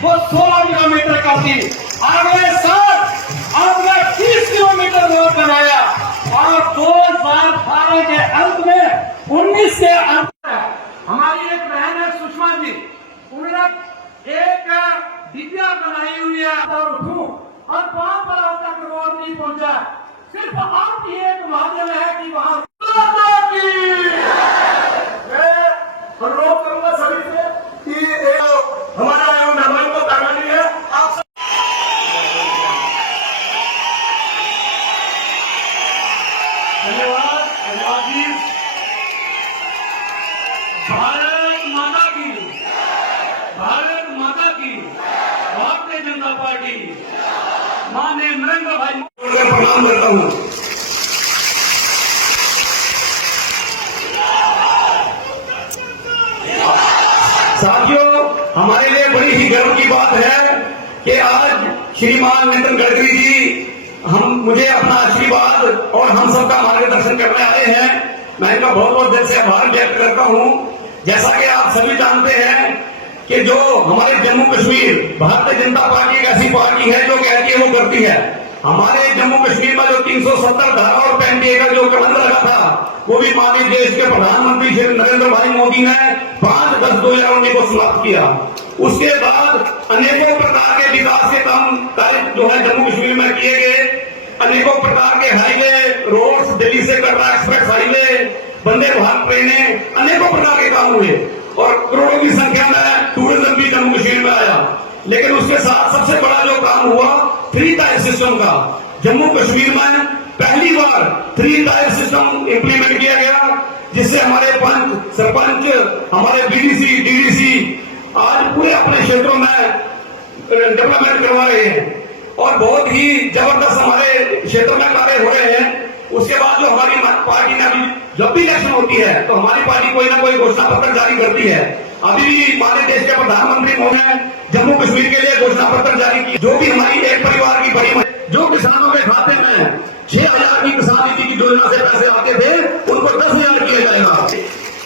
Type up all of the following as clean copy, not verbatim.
वो 16 किलोमीटर का थी। अगले साल हमने 30 किलोमीटर रोड बनाया और 2018 के अंत में 19 के अंत में हमारी एक बहन है सुषमा जी, उन्होंने एक दिव्या बनाई हुई है और उठूं और वहां पर अब तक रोड नहीं पहुंचा। सिर्फ आपकी एक माध्यम है कि वहां रोक करूंगा सभी से कि हमारा मेहमान को ताकत है। आप धन्यवाद जी। भारत माता की, भारत माता की, भारतीय जनता पार्टी, माननीय नरेंद्र भाई को प्रणाम करता हूं। साथियों, हमारे लिए बड़ी ही गर्व की बात है कि आज श्रीमान नितिन गडकरी जी मुझे अपना आशीर्वाद और हम सबका मार्गदर्शन करने आए हैं। मैं इनका बहुत बहुत दिल से आभार व्यक्त करता हूं। जैसा कि आप सभी जानते हैं कि जो हमारे जम्मू कश्मीर, भारतीय जनता पार्टी एक ऐसी पार्टी है जो कहती है वो करती है। हमारे जम्मू कश्मीर में जो 370 धारा और 35 का जो कलंक लगा था, वो भी माननीय देश के प्रधानमंत्री श्री नरेंद्र भाई मोदी ने 5/10/2019 को समाप्त किया। उसके बाद अनेकों प्रकार के विकास के काम कार्य जो है जम्मू कश्मीर में किए गए। अनेकों प्रकार के हाईवे, रोड्स, दिल्ली से कटरा एक्सप्रेस हाईवे, वंदे भारत ट्रेनें, अनेकों प्रकार के काम हुए और करोड़ों की संख्या में टूरिज्म भी जम्मू कश्मीर में आया। लेकिन उसके साथ सबसे बड़ा जो काम हुआ 3 टायर सिस्टम का। जम्मू कश्मीर में पहली बार 3 टायर सिस्टम इंप्लीमेंट किया गया, जिससे हमारे पंच, सरपंच, हमारे बीडीसी, डीडीसी आज पूरे अपने क्षेत्रों में डेवलपमेंट करवा रहे हैं और बहुत ही जबरदस्त हमारे क्षेत्र में कार्य हो रहे हैं। उसके बाद जो हमारी पार्टी ने अभी जब भी इलेक्शन होती है तो हमारी पार्टी कोई ना कोई घोषणा पत्र जारी करती है। अभी भी हमारे देश के प्रधानमंत्री मोदी ने जम्मू कश्मीर के लिए घोषणा पत्र जारी की। जो भी हमारी एक परिवार की बड़ी, जो किसानों के खाते में 6,000 की किसान नीति की योजना से पैसे आते थे, उनको 10,000 किया जाएगा।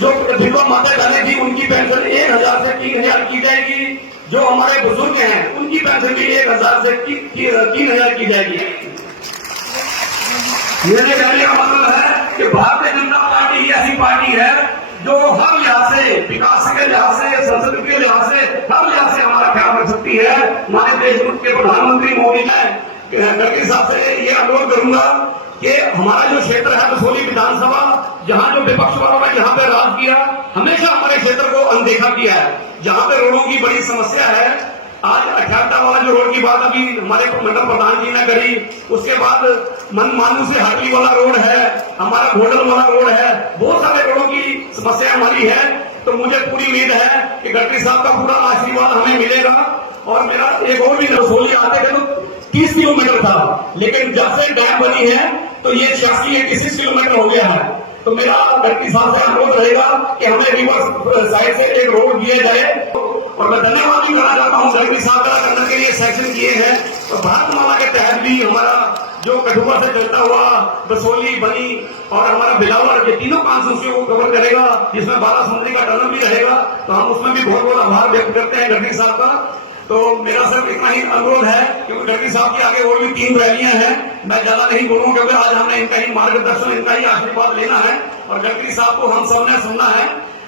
जो विधवा माता जाने थी उनकी पेंशन 1,000 से 3,000 की जाएगी। जो हमारे बुजुर्ग हैं उनकी पेंशन भी 1,000 से 3,000 की जाएगी। मेरे कहने का मतलब है कि भारतीय जनता पार्टी ऐसी पार्टी है जो हर लिहाज से, विकास के लिहाज से, संस्कृति के लिहाज से, हर लिहाज से हमारा ख्याल रख सकती है। हमारे देश के प्रधानमंत्री मोदी ने गडकरी साहब से ये अनुरोध करूंगा कि हमारा जो क्षेत्र है बसोली विधानसभा, जहां जो विपक्ष वालों ने जहां पे राज किया, हमेशा हमारे क्षेत्र को अनदेखा किया है। जहां पे रोडों की बड़ी समस्या है, आज 18 वाला जो रोड की बात अभी हमारे मंडल प्रधान जी ने करी, उसके बाद मनमानू से हाटली वाला रोड है, हमारा घोटल वाला रोड है, बहुत सारे रोडों की समस्या हमारी है। तो मुझे पूरी उम्मीद है कि गडकरी साहब का पूरा आशीर्वाद हमें मिलेगा। और मेरा एक और भी रसोली आते थे तो 30 किलोमीटर था, लेकिन जब से डैम बनी है तो ये 86 किलोमीटर हो गया है। तो मेरा गडकरी साहब से अनुरोध रहेगा कि हमें रिवर्स साइड से एक रोड दिए जाए। और मैं धन्यवाद भी करना चाहता हूँ गडकरी साहब का करने के लिए सेक्शन किए हैं। और भारतमाला के तहत भी हमारा जो कठुआ से चलता हुआ बसोली, बनी और हमारा बिलावर, ये तीनों कॉन्स्टिट्यूंसी को कवर करेगा, जिसमें 12 समुद्री का टनल भी रहेगा। तो हम उसमें भी बहुत बहुत आभार व्यक्त करते हैं गडकरी साहब का। तो मेरा सिर्फ इतना ही अनुरोध है, क्योंकि गडकरी साहब के आगे और भी 3 रैलियां हैं, मैं ज्यादा नहीं बोलूंगा क्योंकि आज हमने इनका ही मार्गदर्शन, इनका ही आशीर्वाद लेना है और गडकरी साहब को हम सबने सुनना है।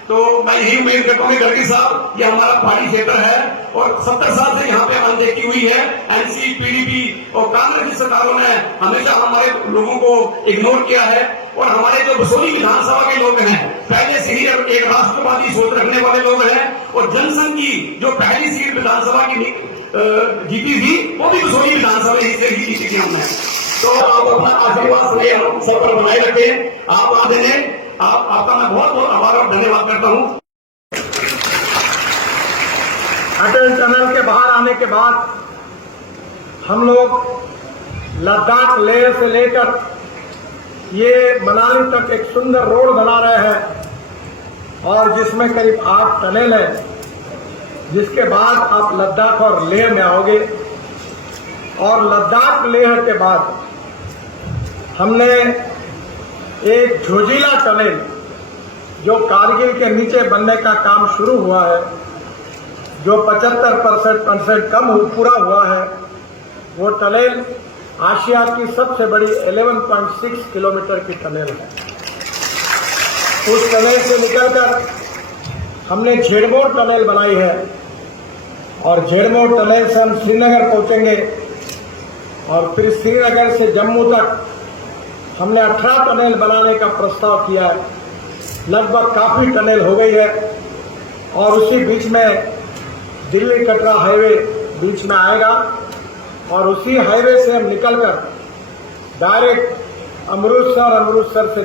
तो मैं यही उम्मीद करता हूँ कि गडकरी साहब, ये हमारा पहाड़ी क्षेत्र है और 70 साल से यहाँ पे अनदेखी हुई है। एनसी, पीडीपी और कांग्रेस की सरकारों ने हमेशा हमारे लोगों को इग्नोर किया है। और हमारे जो बसोली विधानसभा के लोग हैं, पहले से ही एक राष्ट्रवादी सोच रखने वाले लोग हैं और जनसंघ की जो पहली सीट विधानसभा की जीती थी, वो भी बसोली विधानसभा से ही जीती थी हमने। तो आप अपना आशीर्वाद सब पर बनाए रखें। आप वहां देने आपका मैं बहुत बहुत आभार और धन्यवाद करता हूँ। अटल टनल के बाहर आने के बाद हम लोग लद्दाख लेह से लेकर ये मनाली तक एक सुंदर रोड बना रहे हैं और जिसमें करीब 8 टनल है, जिसके बाद आप लद्दाख और लेह में आओगे। और लद्दाख लेह के बाद हमने एक झोजिला टनल जो कारगिल के नीचे बनने का काम शुरू हुआ है, जो 75% कम पूरा हुआ है, वो टनल आशिया की सबसे बड़ी 11.6 किलोमीटर की टनल है। उस टनल से निकलकर हमने झेड़मोर टनल बनाई है और झेड़मोर टनल से हम श्रीनगर पहुंचेंगे और फिर श्रीनगर से जम्मू तक हमने 18 टनल बनाने का प्रस्ताव किया है। लगभग काफी टनल हो गई है और उसी बीच में दिल्ली कटरा हाईवे बीच में आएगा और उसी हाईवे से हम निकलकर डायरेक्ट अमृतसर से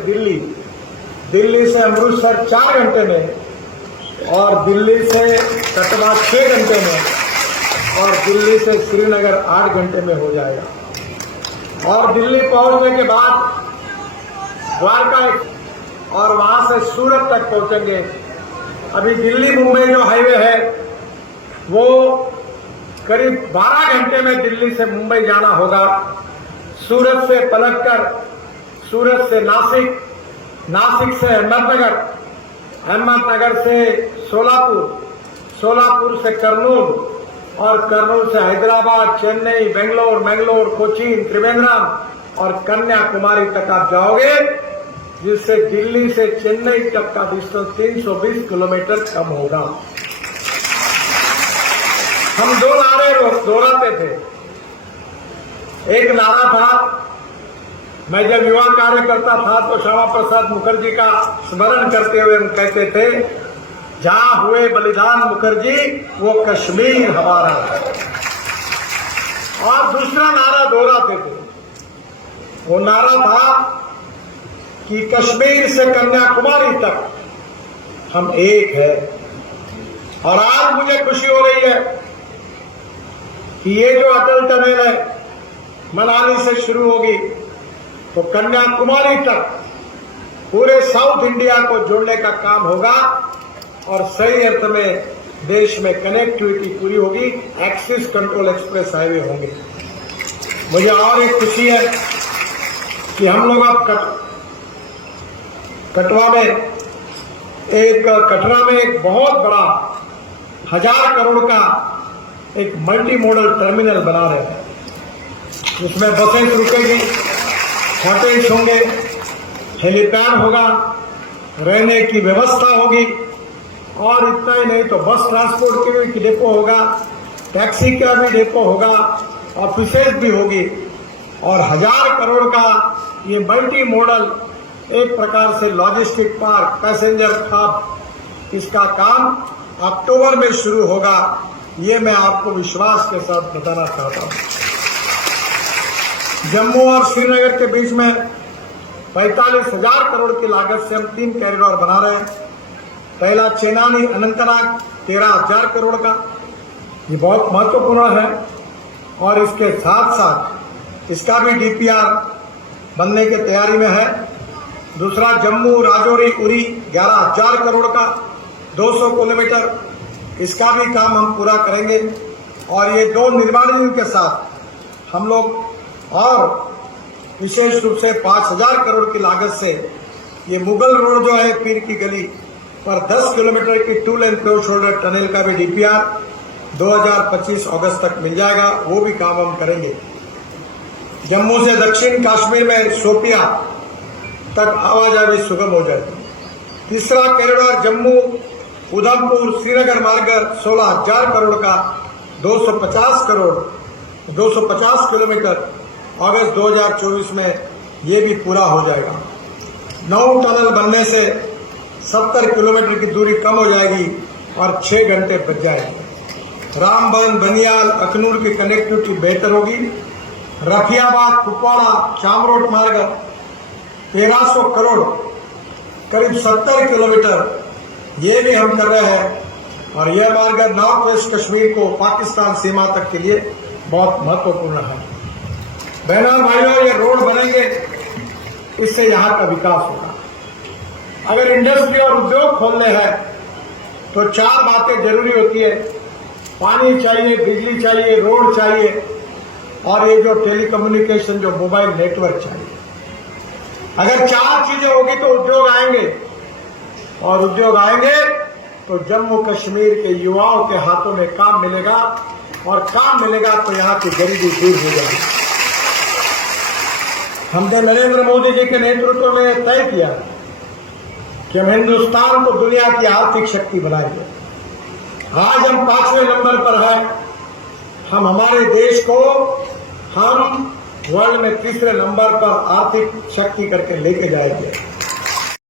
दिल्ली से अमृतसर 4 घंटे में और दिल्ली से कटरा 6 घंटे में और दिल्ली से श्रीनगर 8 घंटे में हो जाएगा। और दिल्ली पहुंचने के बाद द्वारका और वहां से सूरत तक पहुंचेंगे। अभी दिल्ली मुंबई जो हाईवे है वो करीब 12 घंटे में दिल्ली से मुंबई जाना होगा। सूरत से पलटकर सूरत से नासिक, नासिक से अहमदनगर, अहमदनगर से सोलापुर, सोलापुर से कर्नूल और कर्नूल से हैदराबाद, चेन्नई, बेंगलोर, कोचीन, त्रिवेंद्रम और कन्याकुमारी तक आप जाओगे, जिससे दिल्ली से चेन्नई तक का डिस्टेंस 320 किलोमीटर कम होगा। हम 2 नारे दोहराते थे। एक नारा था, मैं जब युवा कार्य करता था तो श्यामा प्रसाद मुखर्जी का स्मरण करते हुए हम कहते थे, जहां हुए बलिदान मुखर्जी वो कश्मीर हमारा है। और दूसरा नारा दोहराते थे, वो नारा था कि कश्मीर से कन्याकुमारी तक हम एक है। और आज मुझे खुशी हो रही है कि ये जो अटल टनल है मनाली से शुरू होगी तो कन्याकुमारी तक पूरे साउथ इंडिया को जोड़ने का काम होगा और सही अर्थ में देश में कनेक्टिविटी पूरी होगी। एक्सिस कंट्रोल एक्सप्रेस हाईवे होंगे। मुझे और एक खुशी है कि हम लोग अब कटरा में एक बहुत बड़ा 1000 करोड़ का एक मल्टी मॉडल टर्मिनल बना रहे हैं, जिसमें बसें रुकेगी, होटल्स होंगे, हेलीपैड होगा, रहने की व्यवस्था होगी और इतना ही नहीं तो बस ट्रांसपोर्ट के भी डिपो होगा, टैक्सी का भी डिपो होगा, ऑफिसेज भी होगी और 1000 करोड़ का ये मल्टी मॉडल एक प्रकार से लॉजिस्टिक पार्क, पैसेंजर हब, इसका काम अक्टूबर में शुरू होगा। ये मैं आपको विश्वास के साथ बताना चाहता हूं। जम्मू और श्रीनगर के बीच में 45,000 करोड़ की लागत से हम 3 कॉरिडोर बना रहे हैं। पहला चेनानी अनंतनाग 13,000 करोड़ का, ये बहुत महत्वपूर्ण है और इसके साथ साथ इसका भी डीपीआर बनने की तैयारी में है। दूसरा जम्मू राजौरी उरी 11,000 करोड़ का 200 किलोमीटर, इसका भी काम हम पूरा करेंगे और ये 2 निर्माणों के साथ हम लोग और विशेष रूप से 5,000 करोड़ की लागत से ये मुगल रोड जो है पीर की गली पर 10 किलोमीटर की 2 लेन पेव शोल्डर टनल का भी डीपीआर 2025 अगस्त तक मिल जाएगा, वो भी काम हम करेंगे। जम्मू से दक्षिण कश्मीर में शोपिया तक आवाजाही सुगम हो जाएगी। तीसरा कॉरिडोर जम्मू उधमपुर श्रीनगर मार्ग 16,000 करोड़ का 250 किलोमीटर अगस्त 2024 में ये भी पूरा हो जाएगा। 9 टनल बनने से 70 किलोमीटर की दूरी कम हो जाएगी और 6 घंटे बच जाएंगे। रामबन, बनियाल, अखनूर की कनेक्टिविटी बेहतर होगी। रफियाबाद, कुपवाड़ा, चामरोट मार्ग 1300 करोड़ करीब 70 किलोमीटर ये भी हम कर रहे हैं और यह मार्ग नॉर्थ वेस्ट कश्मीर को पाकिस्तान सीमा तक के लिए बहुत महत्वपूर्ण है। बहनों भाइयों, ये रोड बनेंगे, इससे यहाँ का विकास होगा। अगर इंडस्ट्री और उद्योग खोलने हैं तो 4 बातें जरूरी होती है। पानी चाहिए, बिजली चाहिए, रोड चाहिए और ये जो टेलीकम्युनिकेशन जो मोबाइल नेटवर्क चाहिए। अगर 4 चीजें होगी तो उद्योग आएंगे और उद्योग आएंगे तो जम्मू कश्मीर के युवाओं के हाथों में काम मिलेगा, और काम मिलेगा तो यहाँ की गरीबी दूर हो जाएगी। हमने नरेंद्र मोदी जी के नेतृत्व में तय किया कि हम हिंदुस्तान को दुनिया की आर्थिक शक्ति बनाएंगे। आज हम 5वें नंबर पर हैं। हम हमारे देश को हम वर्ल्ड में 3रे नंबर पर आर्थिक शक्ति करके लेके जाएंगे।